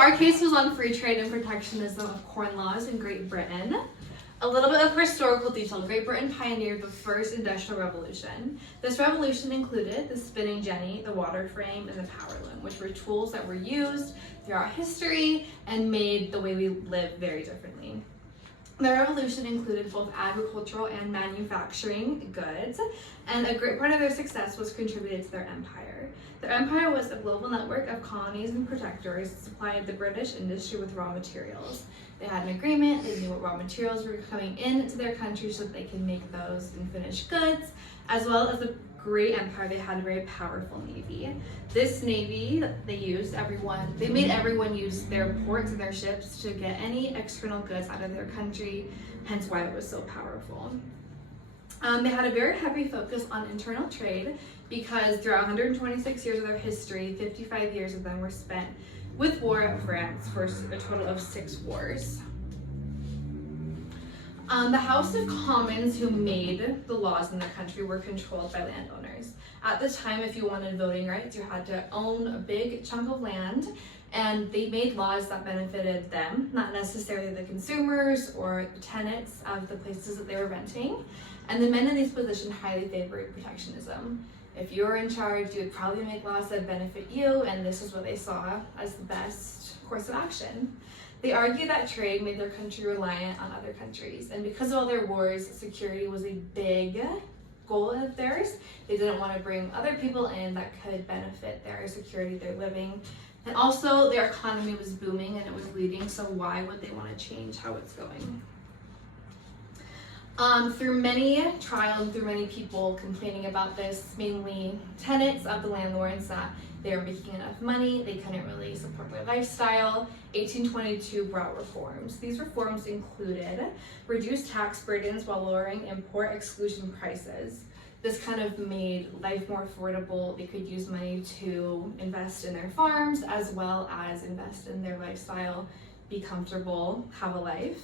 our case was on free trade and protectionism of corn laws in Great Britain. A little bit of historical detail. Great Britain pioneered the first industrial revolution. This revolution included the spinning jenny, the water frame, and the power loom, which were tools that were used throughout history and made the way we live very differently. The revolution included both agricultural and manufacturing goods, and a great part of their success was contributed to their empire. Their empire was a global network of colonies and protectorates that supplied the British industry with raw materials. They had an agreement, they knew what raw materials were coming into their country so that they could make those in finished goods, as well as a great empire. They had a very powerful navy. This navy, they made everyone use their ports and their ships to get any external goods out of their country, hence why it was so powerful. They had a very heavy focus on internal trade because throughout 126 years of their history, 55 years of them were spent with war at France for a total of 6 wars. The House of Commons, who made the laws in the country, were controlled by landowners. At the time, if you wanted voting rights, you had to own a big chunk of land, and they made laws that benefited them, not necessarily the consumers or the tenants of the places that they were renting. And the men in these positions highly favored protectionism. If you were in charge, you would probably make laws that benefit you, and this is what they saw as the best course of action. They argued that trade made their country reliant on other countries, and because of all their wars, security was a big goal of theirs. They didn't want to bring other people in that could benefit their security, their living. And also, their economy was booming and it was leading, so why would they want to change how it's going? Through many trials, through many people complaining about this, mainly tenants of the landlords, that they were making enough money, they couldn't really support their lifestyle, 1822 brought reforms. These reforms included reduced tax burdens while lowering import exclusion prices. This kind of made life more affordable. They could use money to invest in their farms as well as invest in their lifestyle, be comfortable, have a life.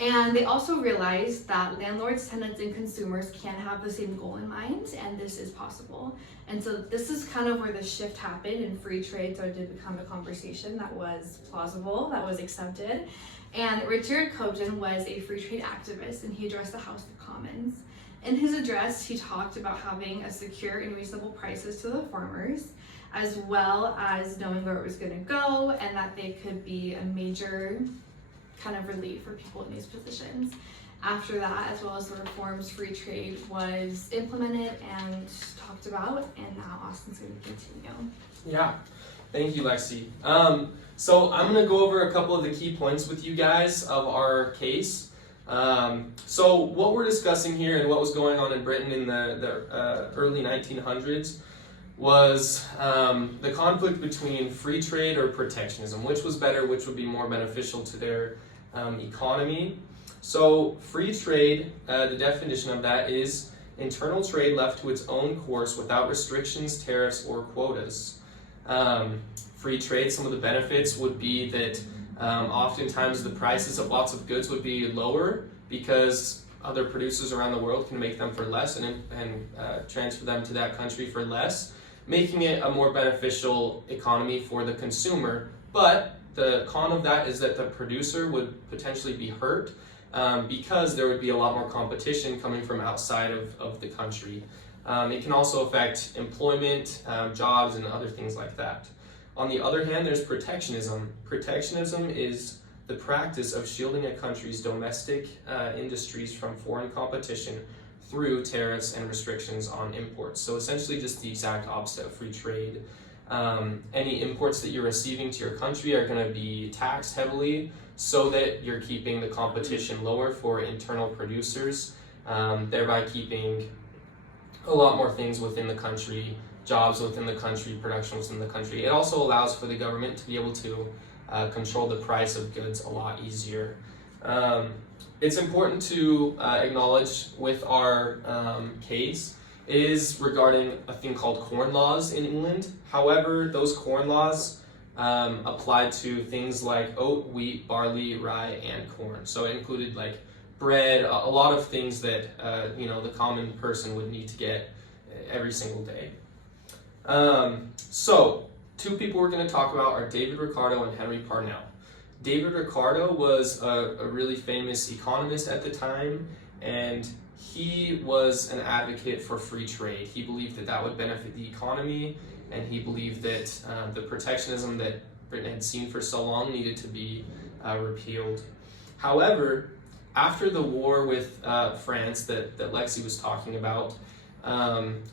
And they also realized that landlords, tenants, and consumers can have the same goal in mind, and this is possible. And so this is kind of where the shift happened, and free trade started to become a conversation that was plausible, that was accepted. And Richard Cobden was a free trade activist, and he addressed the House of Commons. In his address, he talked about having a secure and reasonable prices to the farmers, as well as knowing where it was going to go, and that they could be a major kind of relief for people in these positions. After that, as well as the reforms, free trade was implemented and talked about, and now Austin's going to continue. Yeah, thank you, Lexi. So I'm going to go over a couple of the key points with you guys of our case. So what we're discussing here and what was going on in Britain in the early 1900s was the conflict between free trade or protectionism. Which was better, which would be more beneficial to their economy. So free trade, the definition of that is internal trade left to its own course without restrictions, tariffs, or quotas. Free trade, some of the benefits would be that oftentimes the prices of lots of goods would be lower because other producers around the world can make them for less and transfer them to that country for less, making it a more beneficial economy for the consumer. But the con of that is that the producer would potentially be hurt because there would be a lot more competition coming from outside of the country. It can also affect employment, jobs, and other things like that. On the other hand, there's protectionism. Protectionism is the practice of shielding a country's domestic industries from foreign competition through tariffs and restrictions on imports. So essentially just the exact opposite of free trade. Any imports that you're receiving to your country are going to be taxed heavily so that you're keeping the competition lower for internal producers, thereby keeping a lot more things within the country, jobs within the country, production within the country. It also allows for the government to be able to control the price of goods a lot easier. It's important to acknowledge with our case is regarding a thing called corn laws in England. However, those corn laws applied to things like oat, wheat, barley, rye, and corn. So it included like bread, a lot of things that the common person would need to get every single day. So two people we're going to talk about are David Ricardo and Henry Parnell. David Ricardo was a really famous economist at the time, and he was an advocate for free trade. He believed that that would benefit the economy, and he believed that the protectionism that Britain had seen for so long needed to be repealed. However, after the war with France that Lexi was talking about,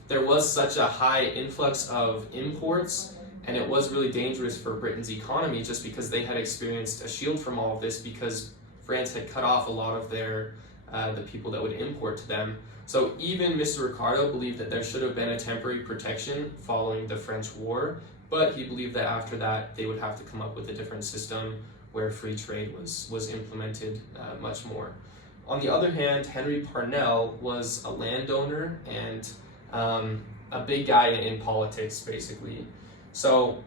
there was such a high influx of imports, and it was really dangerous for Britain's economy just because they had experienced a shield from all of this because France had cut off a lot of their the people that would import to them. So even Mr. Ricardo believed that there should have been a temporary protection following the French War, but he believed that after that they would have to come up with a different system where free trade was implemented much more. On the other hand, Henry Parnell was a landowner and a big guy in politics, basically. So,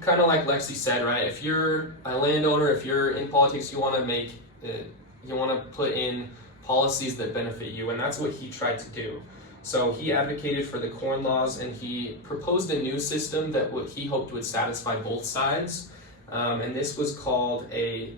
kind of like Lexi said, right? If you're a landowner, if you're in politics, you want to put in policies that benefit you, and that's what he tried to do. So he advocated for the Corn Laws, and he proposed a new system that he hoped would satisfy both sides. And this was called a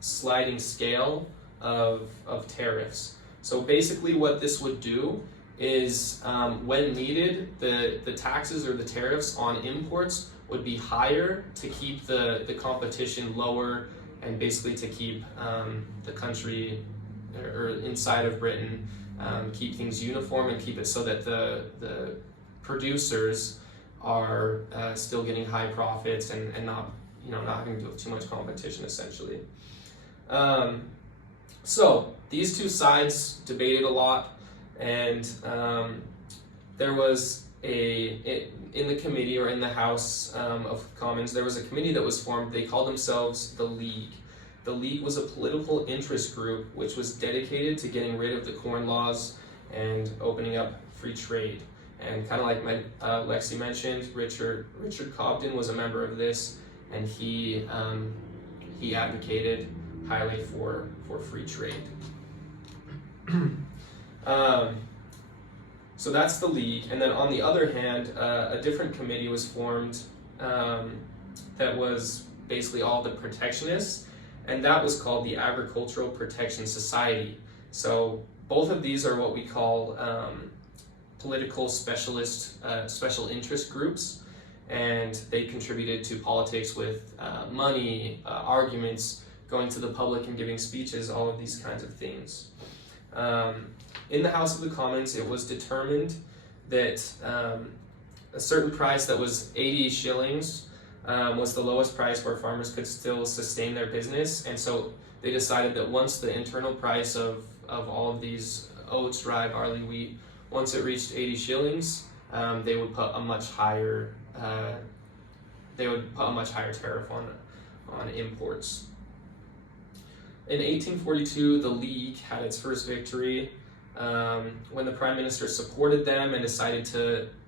sliding scale of tariffs. So basically what this would do is when needed, the taxes or the tariffs on imports would be higher to keep the competition lower, and basically to keep the country or inside of Britain, keep things uniform and keep it so that the producers are still getting high profits and not having to deal with too much competition, essentially. So these two sides debated a lot, and there was in the committee, or in the House of Commons, there was a committee that was formed. They called themselves the League. The League was a political interest group which was dedicated to getting rid of the Corn Laws and opening up free trade. And kind of like Lexi mentioned, Richard Cobden was a member of this, and he advocated highly for free trade. So that's the League. And then on the other hand, a different committee was formed that was basically all the protectionists, and that was called the Agricultural Protection Society. So both of these are what we call political special interest groups, and they contributed to politics with money, arguments, going to the public and giving speeches, all of these kinds of things. In the House of the Commons, it was determined that a certain price that was 80 shillings was the lowest price where farmers could still sustain their business, and so they decided that once the internal price of all of these oats, rye, barley, wheat, once it reached 80 shillings, they would put a much higher tariff on imports. In 1842, the League had its first victory when the Prime Minister supported them and decided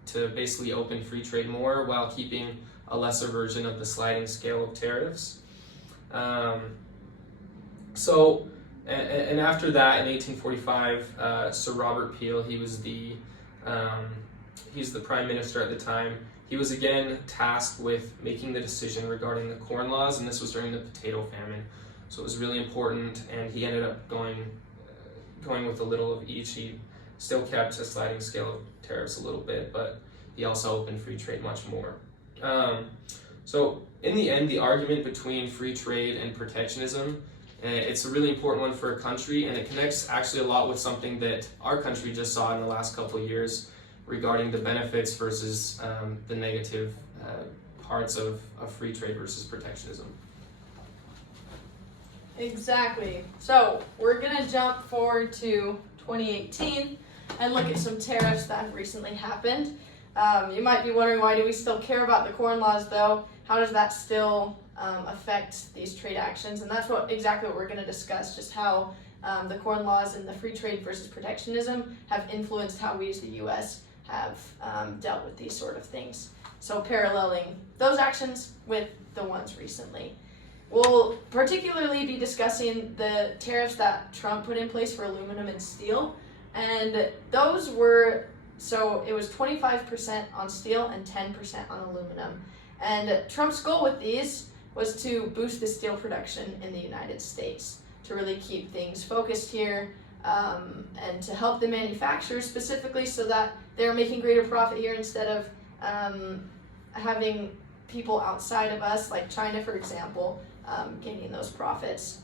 to basically open free trade more while keeping a lesser version of the sliding scale of tariffs. And after that, in 1845, Sir Robert Peel, he's the Prime Minister at the time. He was again tasked with making the decision regarding the Corn Laws, and this was during the potato famine. So it was really important, and he ended up going with a little of each. He still kept a sliding scale of tariffs a little bit, but he also opened free trade much more. So in the end, the argument between free trade and protectionism, it's a really important one for a country, and it connects actually a lot with something that our country just saw in the last couple of years regarding the benefits versus the negative parts of free trade versus protectionism. Exactly. So we're going to jump forward to 2018 and look at some tariffs that have recently happened. You might be wondering, why do we still care about the Corn Laws, though? How does that still affect these trade actions? And that's exactly what we're going to discuss, just how the Corn Laws and the free trade versus protectionism have influenced how we as the U.S. have dealt with these sort of things. So paralleling those actions with the ones recently. We'll particularly be discussing the tariffs that Trump put in place for aluminum and steel. And those were, so it was 25% on steel and 10% on aluminum. And Trump's goal with these was to boost the steel production in the United States, to really keep things focused here, and to help the manufacturers specifically so that they're making greater profit here instead of having people outside of us, like China, for example, gaining those profits.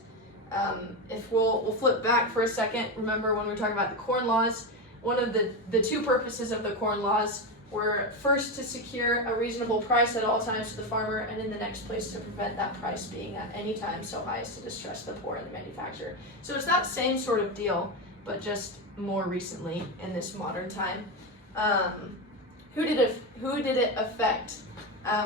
If we'll flip back for a second, remember when we were talking about the corn laws, one of the two purposes of the corn laws were first to secure a reasonable price at all times to the farmer, and in the next place to prevent that price being at any time so high as to distress the poor and the manufacturer. So it's that same sort of deal, but just more recently in this modern time. Who did it affect?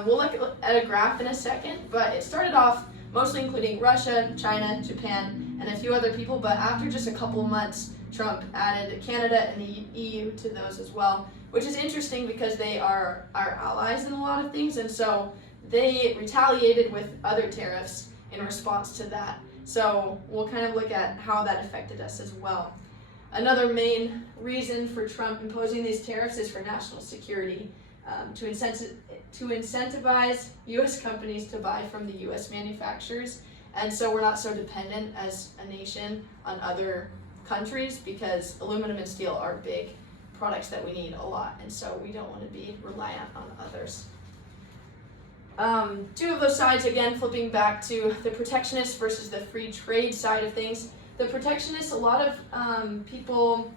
We'll look at a graph in a second, but it started off mostly including Russia, China, Japan, and a few other people, but after just a couple of months, Trump added Canada and the EU to those as well, which is interesting because they are our allies in a lot of things, and so they retaliated with other tariffs in response to that. So we'll kind of look at how that affected us as well. Another main reason for Trump imposing these tariffs is for national security, to incentivize U.S. companies to buy from the U.S. manufacturers, and so we're not so dependent as a nation on other countries, because aluminum and steel are big products that we need a lot, and so we don't want to be reliant on others. Two of those sides, again, flipping back to the protectionist versus the free trade side of things. The protectionist, a lot of people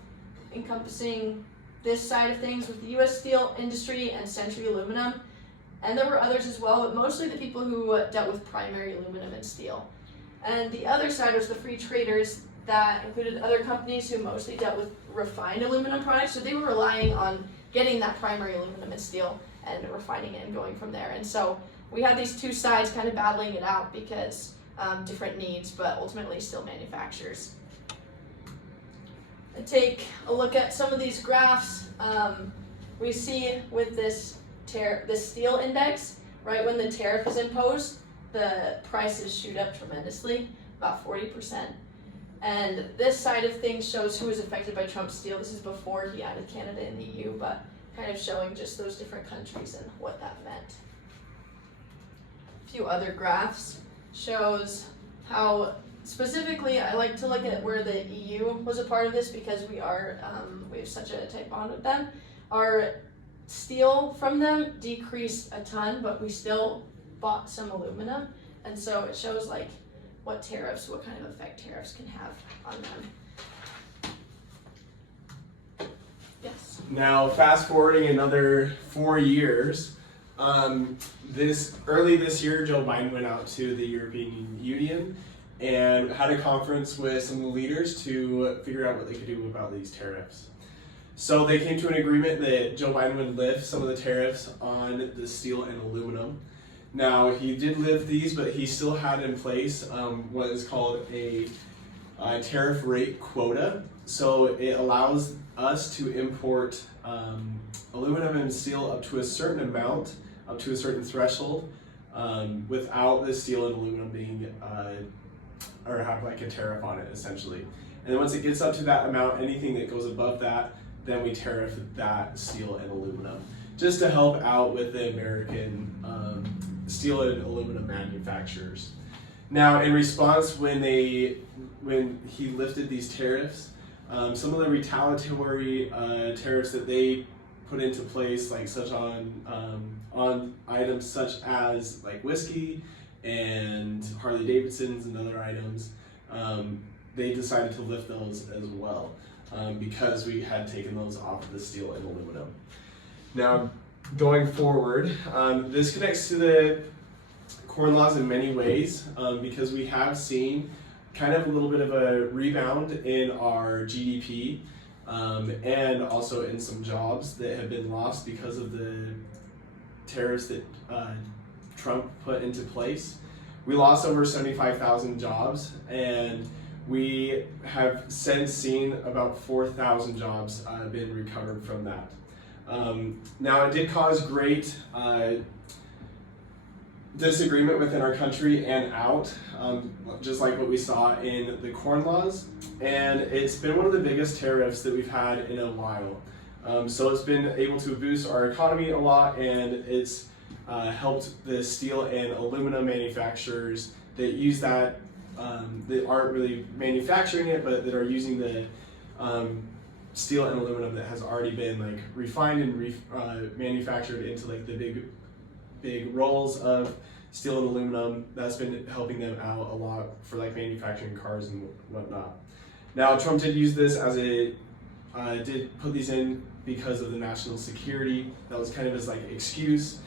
encompassing this side of things with the U.S. steel industry and Century Aluminum, and there were others as well, but mostly the people who dealt with primary aluminum and steel. And the other side was the free traders, that included other companies who mostly dealt with refined aluminum products, so they were relying on getting that primary aluminum and steel and refining it and going from there. And so we had these two sides kind of battling it out because different needs, but ultimately still manufacturers. Take a look at some of these graphs. We see with this steel index, right when the tariff is imposed, the prices shoot up tremendously, about 40%. And this side of things shows who was affected by Trump's steel. This is before he added Canada and the EU, but kind of showing just those different countries and what that meant. A few other graphs shows how, specifically, I like to look at where the EU was a part of this because we have such a tight bond with them. Our steel from them decreased a ton, but we still bought some aluminum, and so it shows like what kind of effect tariffs can have on them. Yes? Now, fast forwarding another 4 years, early this year, Joe Biden went out to the European Union and had a conference with some of the leaders to figure out what they could do about these tariffs. So they came to an agreement that Joe Biden would lift some of the tariffs on the steel and aluminum. Now, he did lift these, but he still had in place what is called a tariff rate quota. So it allows us to import aluminum and steel up to a certain amount, up to a certain threshold, without the steel and aluminum being, or have like a tariff on it, essentially. And then once it gets up to that amount, anything that goes above that, then we tariff that steel and aluminum, just to help out with the American steel and aluminum manufacturers. Now, in response, when he lifted these tariffs, some of the retaliatory tariffs that they put into place, like such on items such as like whiskey and Harley Davidsons and other items, they decided to lift those as well because we had taken those off the steel and aluminum. Now, going forward, this connects to the corn laws in many ways because we have seen kind of a little bit of a rebound in our GDP and also in some jobs that have been lost because of the tariffs that Trump put into place. We lost over 75,000 jobs, and we have since seen about 4,000 jobs been recovered from that. Now, it did cause great disagreement within our country and out, just like what we saw in the corn laws, and it's been one of the biggest tariffs that we've had in a while. So it's been able to boost our economy a lot, and it's helped the steel and aluminum manufacturers that use that aren't really manufacturing it, but that are using the steel and aluminum that has already been like refined and manufactured into like the big rolls of steel and aluminum. That's been helping them out a lot for like manufacturing cars and whatnot. Now Trump did use this as did put these in because of the national security. That was kind of his like excuse.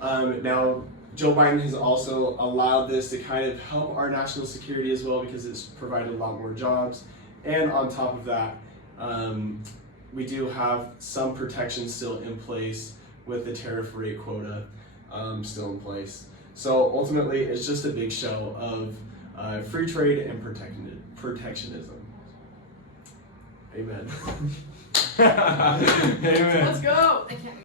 Now Joe Biden has also allowed this to kind of help our national security as well, because it's provided a lot more jobs. And on top of that, we do have some protection still in place with the tariff rate quota still in place. So ultimately, it's just a big show of free trade and protectionism. Amen. Amen. Let's go. I can't